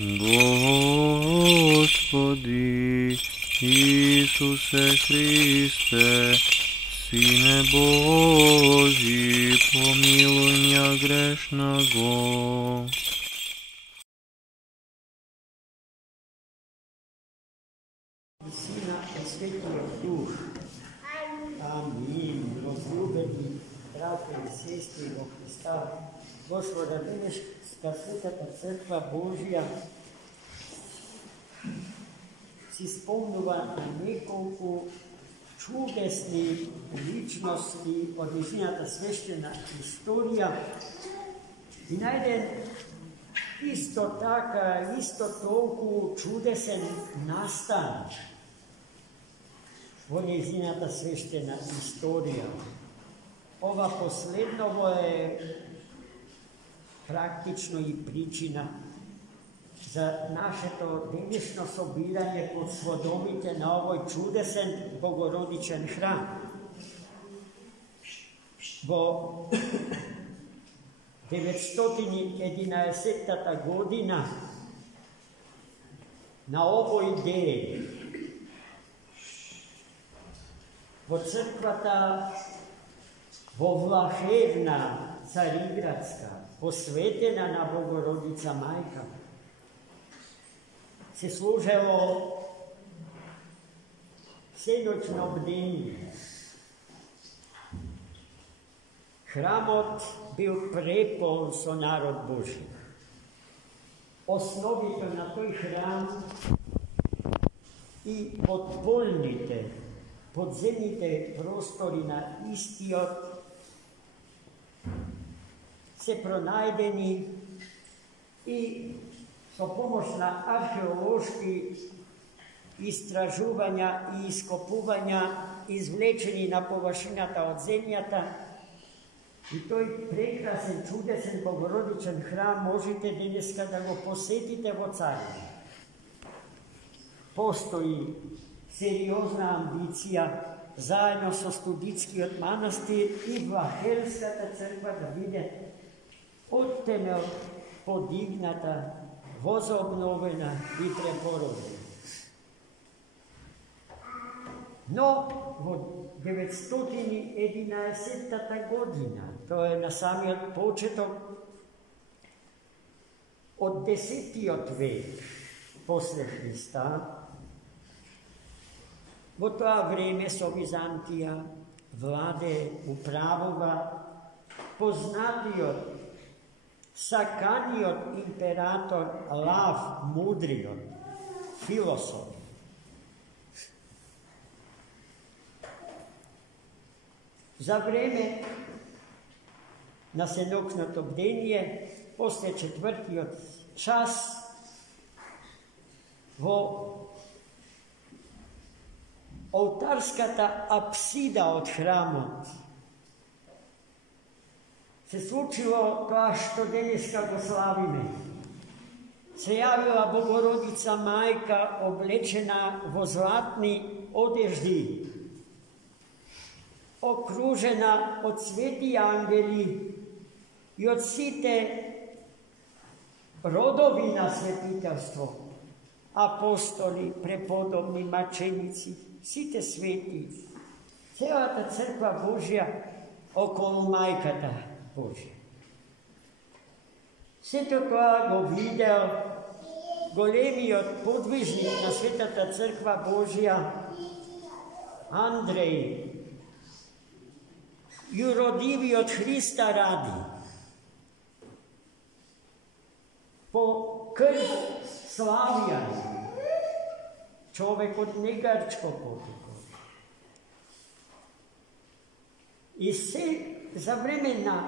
Господи Исусе Христе, Сине Божий, помилуй меня грешного. Sina i Svetog Duh. Amin. Возлюбени брати і сестри во Христа, Господа Денешка Светата Църква Божия си спомнува на неколку чудесни личности од незината свештена историја и најден исто така, исто толку чудесен настан во незината свештена историја. Ова последново е практично и причина за нашето денешно собирање под сводовите на овој чудесен богородичен храм. Во 911 година на овој ден во црквата во Влахевна Цариградска, посветена на Богородица Мајка, се служело седоќно бдење. Храмот бил препон со народ Божи. Основите на тој храм и подполните, подземните простори на истиот се пронајдени и со помош на археолошки истражувања и ископувања извлечени на површината од земјата. И тој прекрасен, чудесен богородичен храм можете денеска да го посетите во Царина. Постои сериозна амбиција заедно со Студитскиот манастир и Влахевската црква да биде од темел подигната, возобновена и препородена. Но во 911 година, тоа е на самиот почеток од 10 век после Христа, во тоа време со Византија владе управува познатиот, саканиот император Лав Мудриот, философ. За време на сенокното бдение, после 4-тиот час, во олтарската апсида од храмот се случило тоа што денеска го славиме. Се јавила Богородица Мајка облечена во златни одежди, окружена од свети ангели и од сите родови на светителство, апостоли, преподобни, маченици, сите свети, целата црква Божја околу Мајката Божја. Сето тоа го видел големиот подвижник на светата црква Божја Андреј, јуродивиот Христа ради, по крв славјан, човек од негрчко потекло. И се за време на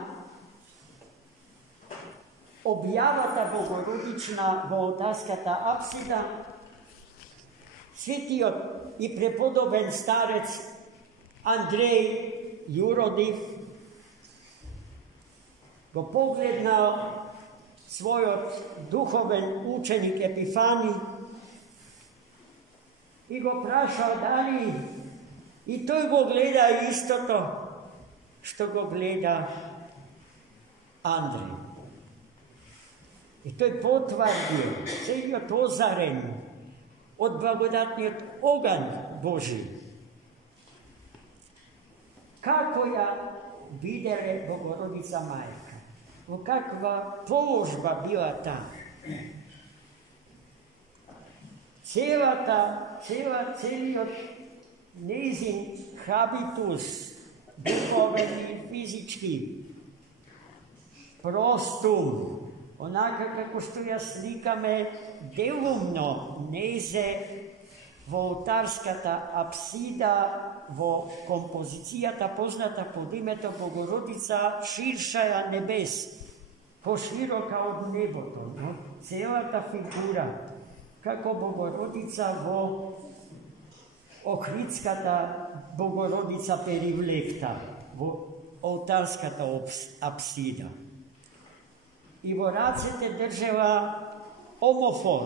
објавата богородична во олтарската апсида, светиот и преподобен старец Андреј Јуродив го погледнал својот духовен ученик Епифани и го прашал дали и тој го гледа истото што го гледа Андреј. I to je potvrdio, celý to ozarení, od blagodatný oganj Boží. Kako ja videle Bogorodica Majka, kakva položba bila tam. Celý njezin habitus, duhoveni, fizički, prostum, onaka kako što ja slikame delumno neze vo oltarskata apsida, vo kompozicijata poznata pod imetom Bogorodica širšaja nebes, poširoka od neboto, no? Cela ta figura, kako Bogorodica vo okritskata Bogorodica perivlekta, vo oltarskata apsida. I vo racete država omofor.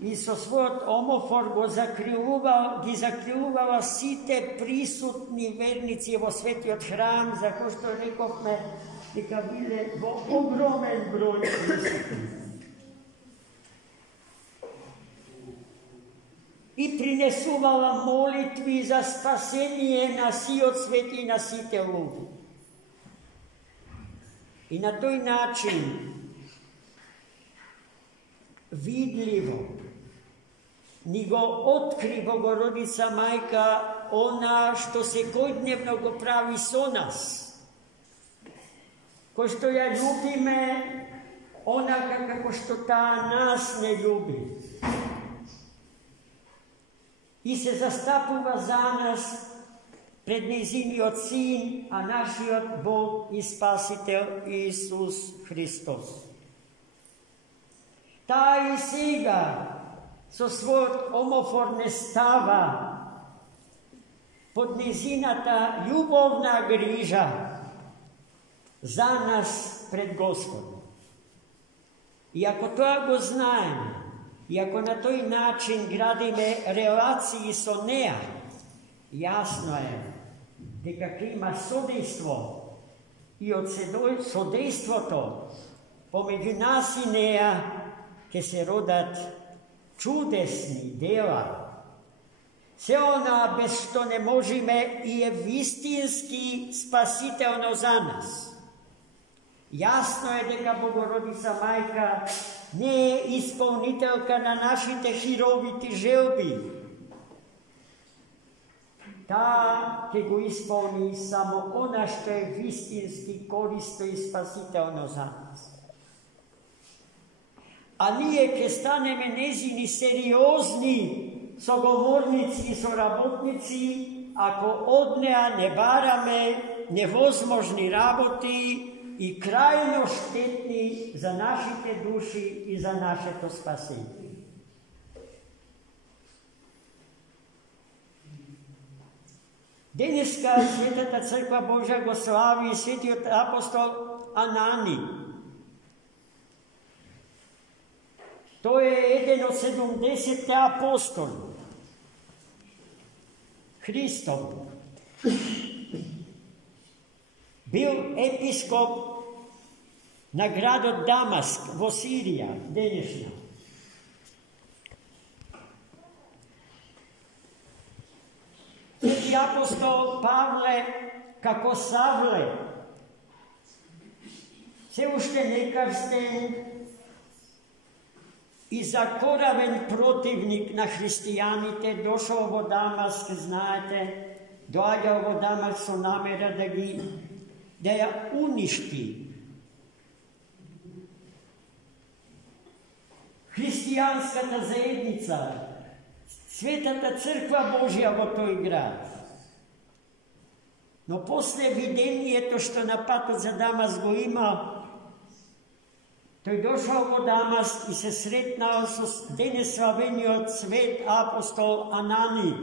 I so svoj omofor gi zakriluvala site prisutni vernici vo svetiot hram, za ko što rekovme, neka bile vo ogromen broj prisutni. I prinesuvala molitvi za spasenje na siot sveti na site lugu. I na toj način vidljivo ni go otkri Bogorodica Majka ona što se kodnevno go pravi so nas. Ko što ja ljubime, onaka kako što ta nas ne ljubi. I se zastapuva za nas pred njezini od Sin, a naši od Bog i Spasitelj Isus Hristos. Ta i сега со својот омофор не става под незината љубовна грижа за нас пред Господом. И ако тоа го знаеме, и ако на тој начин градиме релации со неа, јасно е дека ќе има содејство и од содејството помеѓу нас и неа ќе се родат чудесни дела. Се она без што не можеме и е вистински спасително за нас. Јасно е дека Богородица Мајка не е исполнителка на нашите хировити желби. Таа ќе го исполни само она што е вистински корисно и спасително за нас. А ние ќе станеме незини сериозни соговорници и соработници, ако од неа не бараме невозможни работи и крајно штетни за нашите души и за нашето спасение. Денеска Светата Црква Божја го слави светиот апостол Анани. Тој е еден од 70 апостоли. Христов. Бил епископ на градот Дамаск во Сирија, денешна. Свети апостол Павле, како Савле, се уште некрстен и закоравен противник на христијаните, дошол во Дамаск, знаете, доаѓал во Дамаск со намера да ја уништи. Христијанската заедница, Светата Црква Божја во тој град. Но после видението што на патот за Дамаск го има, тој дошол во Дамаск и се сретнал со денес славениот свет апостол Анани.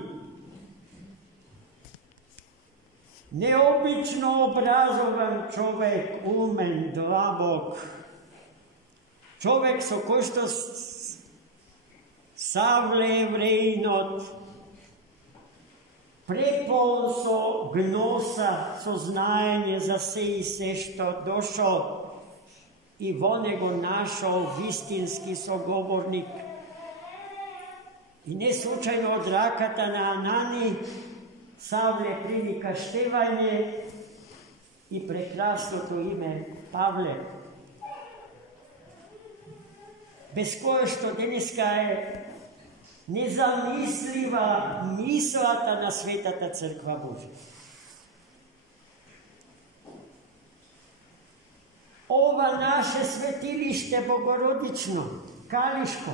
Необично образован човек, умен, длабок, човек со кој што Савле евреинот, препон со гноса, со знаење за се и се што дошол i onego našao vistinski sogovornik. I ne slučajno od Rakata na Anani Savle primi kaštevanje i prekrasno to ime Pavle. Bez koje što dneska je nezamisliva mislata na Svetata Crkva Božja. Ova naše svetilište Bogorodično, Kališko,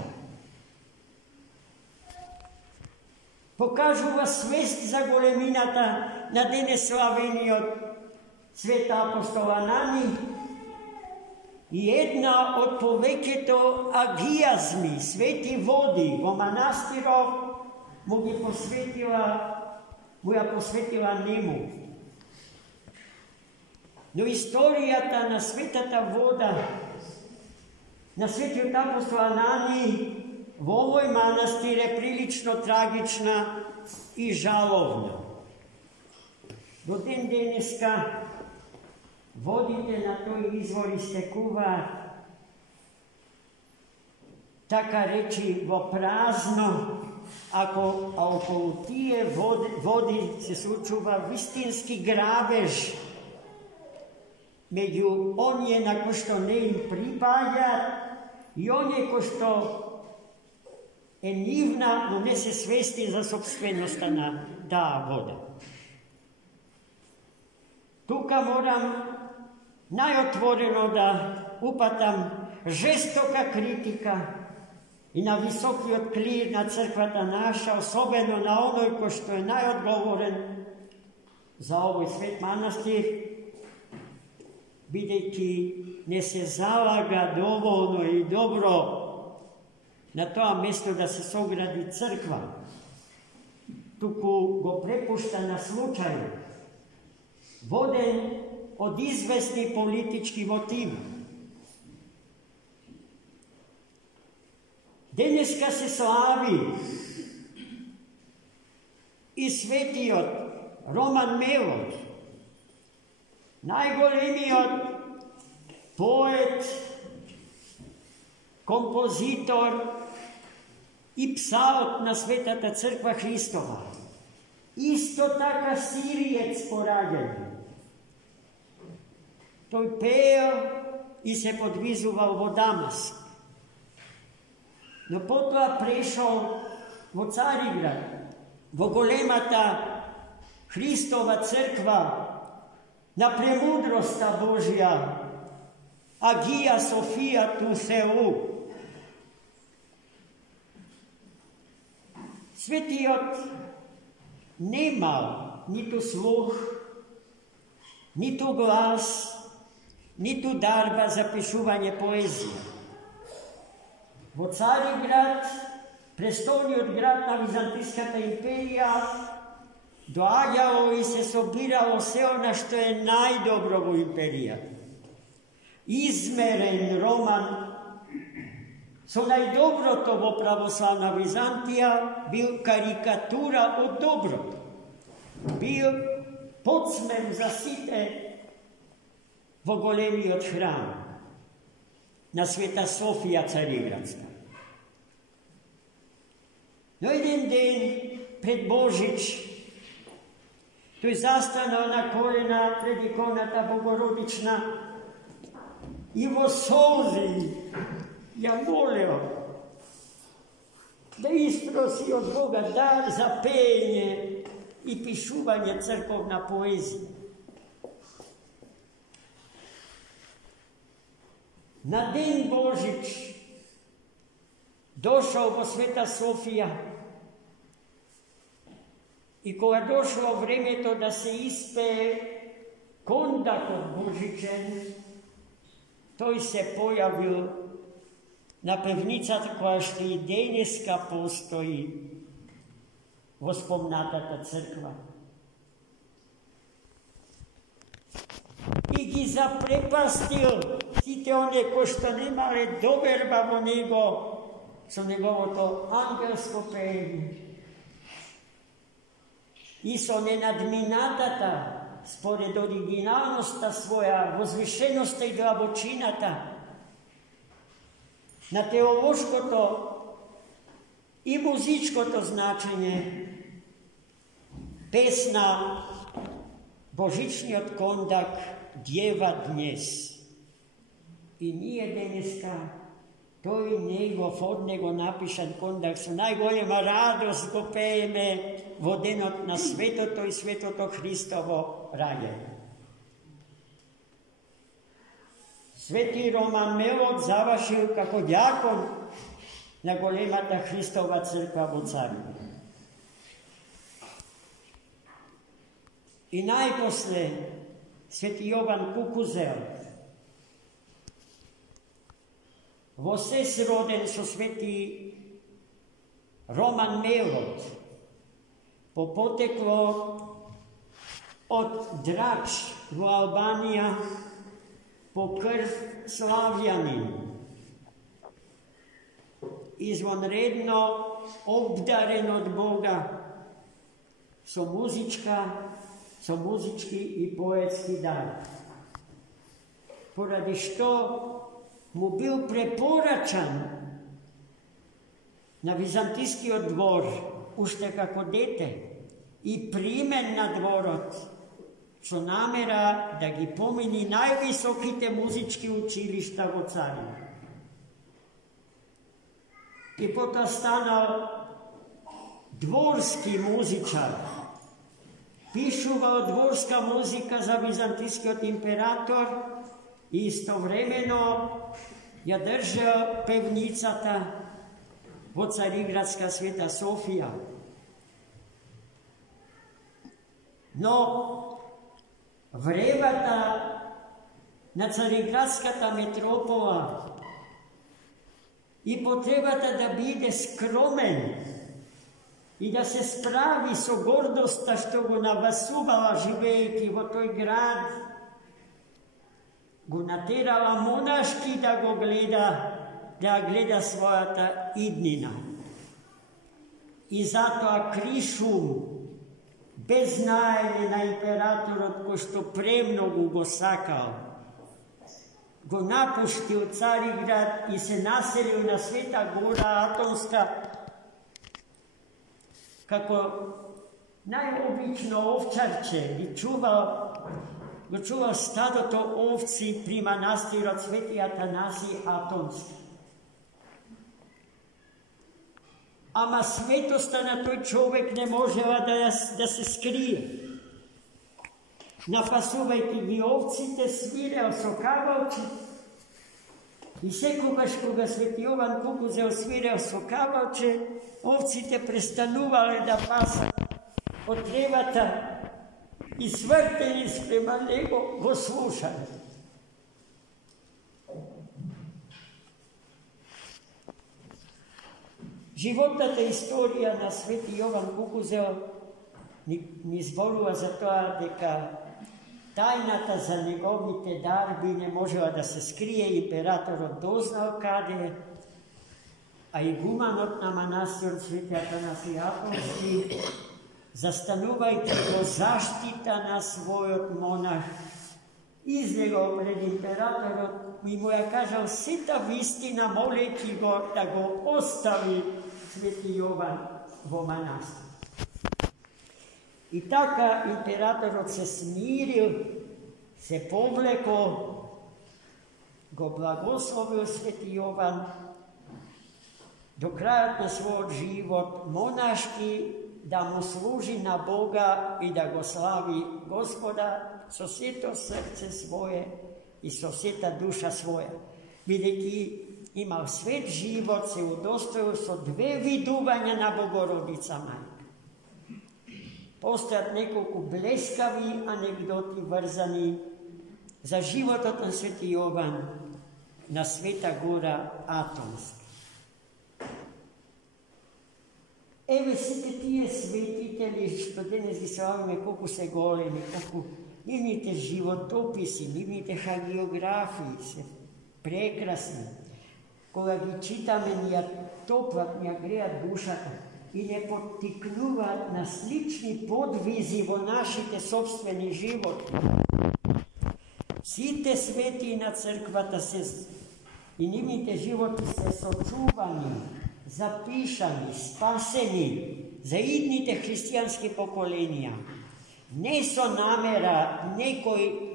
pokažu vas svest za goleminata na dene slaveni od Sveta apostola Anani i jedna od poveketo agijazmi, sveti vodi vo manastirov mu je posvetila njemu. No istorijata na svetata voda, na sveti od apostola Anani v ovoj manastir je prilično tragična i žalovna. Do den deneska vodite na toj izvori stekuva, taka reči vo prazno, a okolo tije vodi se slučuva vistinski grabež, među on je na ko što ne im pripaja i on je ko što enivna, no ne se svesti za sobstvenost na ta voda. Tuka moram najotvoreno da upatam žestoka kritika i na visoki otklir na crkvata naša, osobeno na onoj ko što je najodgovoren za ovoj svet manastir, vidjeti ne se zalaga dovoljno i dobro na to mjesto da se sogradi crkva. Tuku go prepušta na slučaju, voden od izvesnih političkih motiva. Dneska se slavi i sveti od Roman Melod, najgolemiji od poet, kompozitor i psaot na Svetata Crkva Hristova. Isto taka Sirijec po rađanju. Toj peo i se podvizuval vo Damask. No potom prešao vo Carigrad, vo golemata Hristova crkva, na premudrosta Božja, Agija Sofija tu Seu. Sveti od nemal ni tu sluh, ni tu glas, ni tu darba za pišuvanje poezije. Vo Carigrad, prestolni od gradna Vizantijskata imperija, doađalo i se sobiralo sve ono što je najdobro u imperija. Izmeren Roman, so najdobro to vo pravoslavna Vizantija bil karikatura od dobro. Bil podsmeh za site vo golemi od hrama na Sveta Sofija Carigradska. No jeden den pred Božić, tu je zastana na kolena pred ikonata Bogorodična i vo solzi ja molio da isprosi od Boga dar za penje i pišuvanje crkovna poezija. Na den Božić došao vo Sveta Sofija i ko je došlo vreme to da se ispe kondak od Božićen, toj se pojavil na pevnica koja što i dneska postoji vo spomnatata crkva. I gi zaprepastil site one ko što nemale doverba vo nego, so njegovo to angelsko penje. I so nenadminatata, spored originalnosta svoja, vozvišenosti i glavočinata, на теолошкото и музичкото значење песна Божичниот кондак Дјева днес. И ние денеска тој негов од него напишан кондак со најголема радост го пееме во денот на светото и светото Христово раѓање. Свети Роман Мелот завршил како дјакон на големата Христова црква во Царино. И најпосле Свети Јован Кукузел во се сроден со Свети Роман Мелот по потекло од Драч во Албанија, по крв славјанин, извонредно обдарен од Бога со музички и поетски дар. Поради што му бил препорачан на византискиот двор уште како дете и примен на дворот со намера да ги помини највисоките музички училишта во Царино. И потоа станал дворски музичар. Пишувал дворска музика за византискиот император и истовремено ја држал певницата во Цариградска Света Софија. Но вревата на Цариградската метропола и потребата да биде скромен и да се справи со гордоста што го навасувала живеејќи во тој град, го натерала монашки да го гледа својата иднина. И затоа Кришум, без знаење на императорот кој што премногу го сакал, го напуштил Цариград и се населил на Света Гора Атонска како најобично овчарче и го чувал стадото овци при манастирот Свети Атанаси Атонски. Ама светоста на тој човек не можела да се скрие. Напасувајќи ги овците, свирел со кавалче и секогаш кога Свети Јован Кукузел свирел со кавалче, овците престанувале да пасат од тревата и свртени спрема него го слушале. Животната историја на Свети Јован Кукузел ни зборува за тоа дека тајната за неговите дарби не можела да се скрие, императорот дознал каде, а игуманот на манастирот Свети Атанаси Атонски, застанувајќи во заштита на својот монах, излегол пред императорот и му ја кажал сета вистина, молејќи го да го остави Свети Јован во манастир. И така императорот се смирил, се повлеко, го благословил Свети Јован до крајот на својот живот монашки да му служи на Бога и да го слави Господа со сето срце свое и со сета душа своја. Бидејќи имал свет живот, се удостоил со 2 видувања на Богородица Мајка. Постојат неколку блескави анегдоти врзани за животот на Свети Јован на Света Гора Атонска. Еве сите тие светители што денес ги славиме колку се големи, колку нивните животописи, нивните хагиографии се прекрасни. Кога ги читаме, ни ја топлат, ни ја греат душата и не поттикнуваат на слични подвизи во нашите собствени животи. Сите свети на црквата се i njimite životi ste sočuvani, zapišani, spaseni, zaidnite hristijanske pokolenja. Ne so namera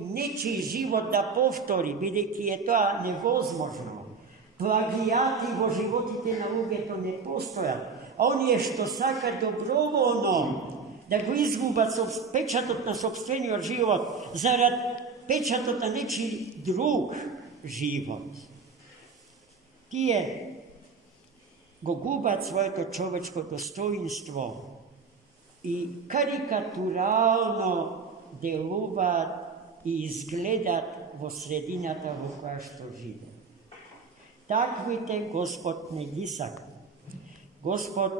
nečiji život da povtori, vidite je to nevozmožno. Plagijati vo životite nauke to ne postoja. A on je što saka dobrovoljno da go izguba pečatot na sobstvenio život, zarad pečatot na nečiji drug život. Ti je go gubat svoje to čovečko dostoinstvo i karikaturalno deluvat i izgledat vo sredinata vo koja što žive. Takvite Gospod ne gisaka. Gospod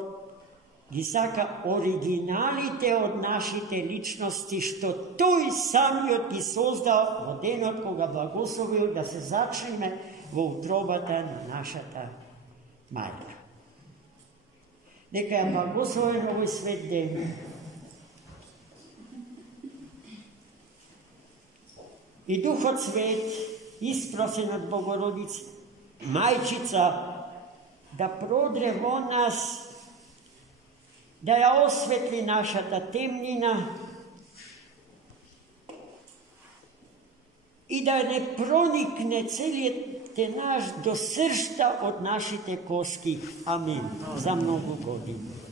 gisaka originalite od našite ličnosti, što tuj sam joj ti sozdao od denot koga blagoslovil da se začne vo utrobata na našata majka. Neka je blagosloven ovoj svet den. I Duhot Svet, isprosen od Bogorodice, Majčica, da prodre vo nas, da ja osvetli naša ta temnina i da ne pronikne celjete naš do sršta od našite koski. Amin. Za mnogo godina.